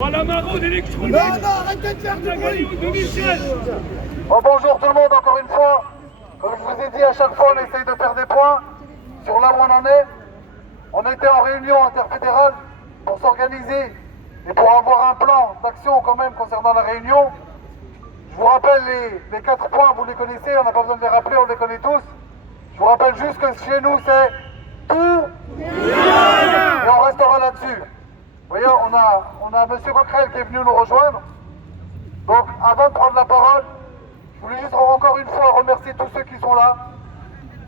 La maraude électronique. Non, arrêtez de faire du bruit. 2016. Bon, bonjour tout le monde, encore une fois. Comme je vous ai dit, à chaque fois on essaye de faire des points sur là où on en est. On était en réunion interfédérale pour s'organiser et pour avoir un plan d'action quand même concernant la réunion. Je vous rappelle les 4 points, vous les connaissez, on n'a pas besoin de les rappeler, on les connaît tous. Je vous rappelle juste que chez nous c'est tout et on restera là-dessus. Vous voyez, on a M. Coquerel qui est venu nous rejoindre. Donc, avant de prendre la parole, je voulais juste encore une fois remercier tous ceux qui sont là,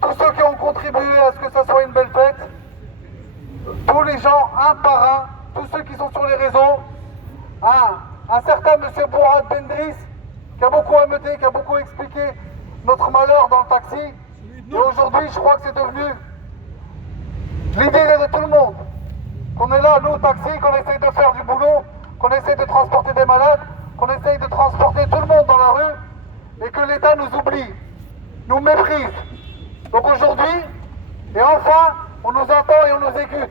tous ceux qui ont contribué à ce que ça soit une belle fête, tous les gens, un par un, tous ceux qui sont sur les réseaux, un certain M. Bourad Bendris, qui a beaucoup ameuté, qui a beaucoup expliqué notre malheur dans le taxi. Et aujourd'hui, je crois que c'est devenu l'idée de tout le monde. Qu'on est là, nous, taxis, qu'on essaye de faire du boulot, qu'on essaye de transporter des malades, qu'on essaye de transporter tout le monde dans la rue, et que l'État nous oublie, nous méprise. Donc aujourd'hui, et enfin, on nous entend et on nous écoute.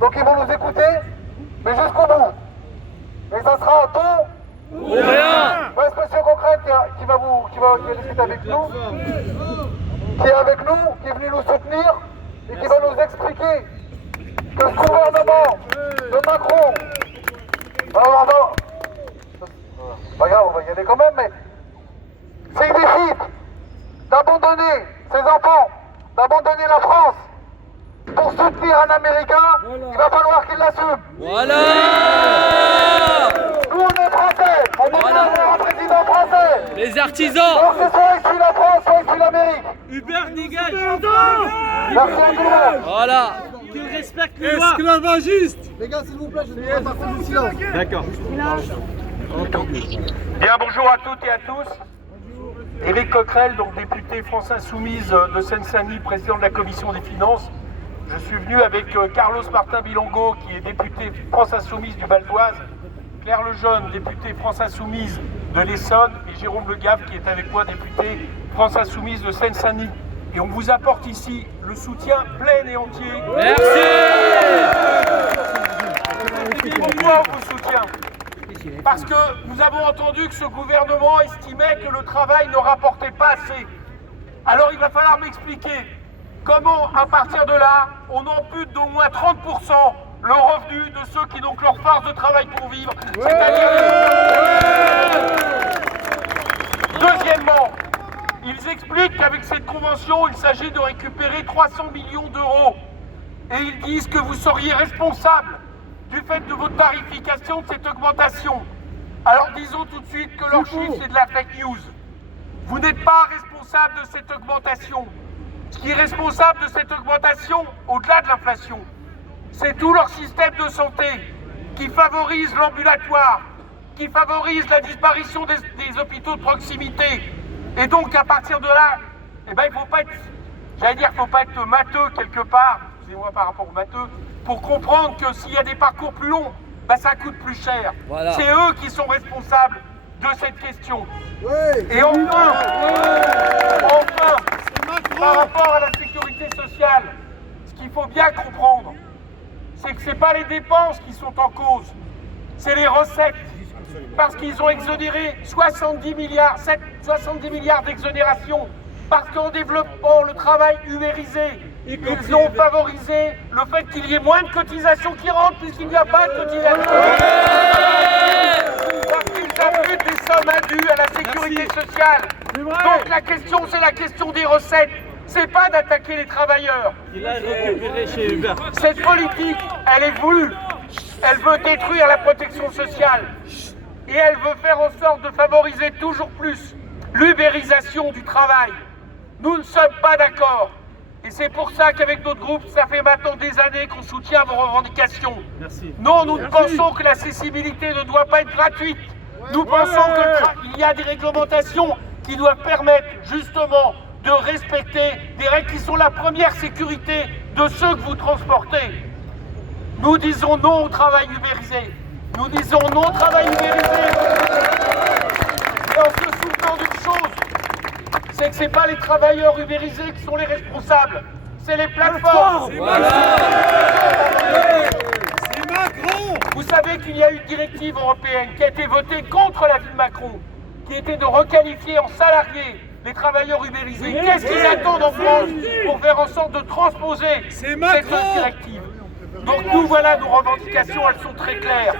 Donc ils vont nous écouter, mais jusqu'au bout. Et ça sera tout ou rien. Ouais, c'est M. Coquerel qui va discuter avec nous, qui est avec nous, qui est venu nous soutenir, et qui va nous expliquer que ce gouvernement de Macron, alors pas grave, on va y aller quand même, mais s'il décide d'abandonner ses enfants, d'abandonner la France pour soutenir un Américain, il va falloir qu'il l'assume. Voilà. Nous on est français, on peut avoir un président français. Les artisans. Donc c'est soit il suit la France, soit il suit l'Amérique. Hubert dégage. Merci à tout le monde. Voilà. Qu'il respecte les lois. Esclavagiste. Les gars, s'il vous plaît, je ne vais pas faire du silence. D'accord. Bien, bonjour à toutes et à tous. Éric Coquerel, donc député France Insoumise de Seine-Saint-Denis, président de la Commission des Finances. Je suis venu avec Carlos Martin Bilongo, qui est député France Insoumise du Val d'Oise, Claire Lejeune, député France Insoumise de l'Essonne, et Jérôme Le Gave, qui est avec moi, député France Insoumise de Seine-Saint-Denis. Et on vous apporte ici le soutien plein et entier. Merci. Pourquoi on vous soutient ? Parce que nous avons entendu que ce gouvernement estimait que le travail ne rapportait pas assez. Alors il va falloir m'expliquer comment, à partir de là, on ampute d'au moins 30% le revenu de ceux qui n'ont que leur force de travail pour vivre, c'est-à-dire Deuxièmement, ils expliquent qu'avec cette convention, il s'agit de récupérer 300 millions d'euros. Et ils disent que vous seriez responsable du fait de votre tarification de cette augmentation. Alors disons tout de suite que leur chiffre, c'est de la fake news. Vous n'êtes pas responsable de cette augmentation. Ce qui est responsable de cette augmentation, au-delà de l'inflation, c'est tout leur système de santé qui favorise l'ambulatoire, qui favorise la disparition des hôpitaux de proximité. Et donc à partir de là, il ne faut pas être matheux quelque part, excusez-moi par rapport aux matheux, pour comprendre que s'il y a des parcours plus longs, ça coûte plus cher. Voilà. C'est eux qui sont responsables de cette question. Oui. Et enfin, par rapport à la sécurité sociale, ce qu'il faut bien comprendre, c'est que ce n'est pas les dépenses qui sont en cause, c'est les recettes. Parce qu'ils ont exonéré 70 milliards d'exonération, parce qu'en développant le travail ubérisé, ils ont favorisé le fait qu'il y ait moins de cotisations qui rentrent puisqu'il n'y a pas de cotisations. Parce qu'ils amputent des sommes indues à la sécurité sociale. Donc la question, c'est la question des recettes. C'est pas d'attaquer les travailleurs. Cette politique, elle est voulue. Elle veut détruire la protection sociale. Et elle veut faire en sorte de favoriser toujours plus l'ubérisation du travail. Nous ne sommes pas d'accord. Et c'est pour ça qu'avec notre groupe, ça fait maintenant des années qu'on soutient vos revendications. Merci. Non, nous pensons que l'accessibilité ne doit pas être gratuite. Nous pensons qu'il y a des réglementations qui doivent permettre justement de respecter des règles qui sont la première sécurité de ceux que vous transportez. Nous disons non au travail ubérisé. Nous disons non au travail ubérisé. Et en se souvenant d'une chose, c'est que ce n'est pas les travailleurs ubérisés qui sont les responsables, c'est les plateformes. Voilà. C'est Macron. Vous savez qu'il y a une directive européenne qui a été votée contre l'avis de Macron, qui était de requalifier en salariés les travailleurs ubérisés. Qu'est-ce qu'ils attendent en France pour faire en sorte de transposer cette directive? Donc nous voilà, nos revendications, elles sont très claires.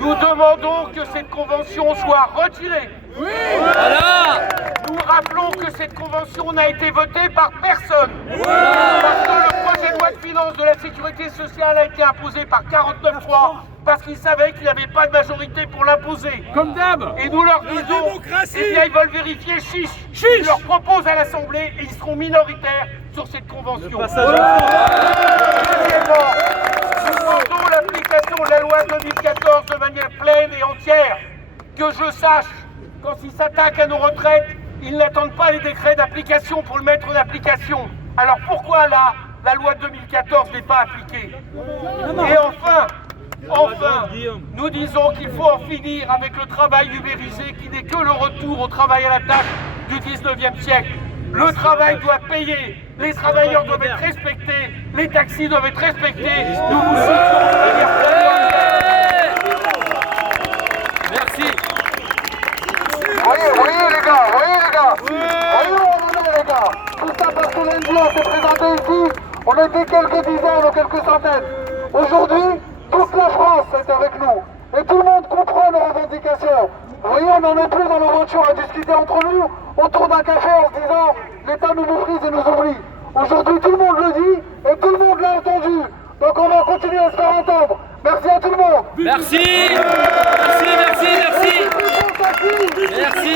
Nous demandons que cette convention soit retirée. Nous rappelons que cette convention n'a été votée par personne. Parce que le projet de loi de finances de la sécurité sociale a été imposé par 49.3, parce qu'ils savaient qu'il n'y avait pas de majorité pour l'imposer. Comme d'hab. Et nous leur disons, eh bien ils veulent vérifier, chiche. Ils leur proposent à l'Assemblée et ils seront minoritaires sur cette convention. Deuxièmement, nous demandons l'application de la loi 2014 de manière pleine et entière. Que je sache, quand ils s'attaquent à nos retraites, ils n'attendent pas les décrets d'application pour le mettre en application. Alors pourquoi là, la loi de 2014 n'est pas appliquée? Et enfin, nous disons qu'il faut en finir avec le travail ubérisé qui n'est que le retour au travail à la tâche du 19e siècle. Le travail doit payer, les travailleurs doivent être respectés, les taxis doivent être respectés. Nous vous soutenons de manière pleine. Merci. Voyez les gars, voyez où on en est les gars. Tout ça parce que lundi on s'est présenté ici, on était quelques dizaines ou quelques centaines. Aujourd'hui, toute la France est avec nous. Et tout le monde comprend nos revendications. Vous voyez, on n'en est plus dans nos voitures à discuter entre nous, autour d'un café en se disant l'État nous méprise et nous oublie. Aujourd'hui, tout le monde le dit et tout le monde l'a entendu. Donc on va continuer à se faire entendre. Merci à tout le monde. Merci. Merci. Merci.